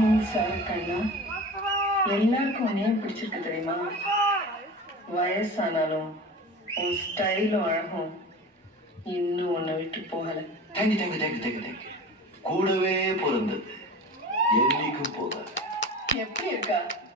நீ சார் கண்ணா, எல்லாருக்கும் உன்னையே பிடிச்சிருக்கு தெரியுமா? வயசானாலும் உன் ஸ்டைலும் அழகும் இன்னும் உன்னை விட்டு போகல. Thank you thank you thank you thank you thank you. கூடவே பிறந்தது என்னைக்கும் போகாது. எப்படி இருக்கா?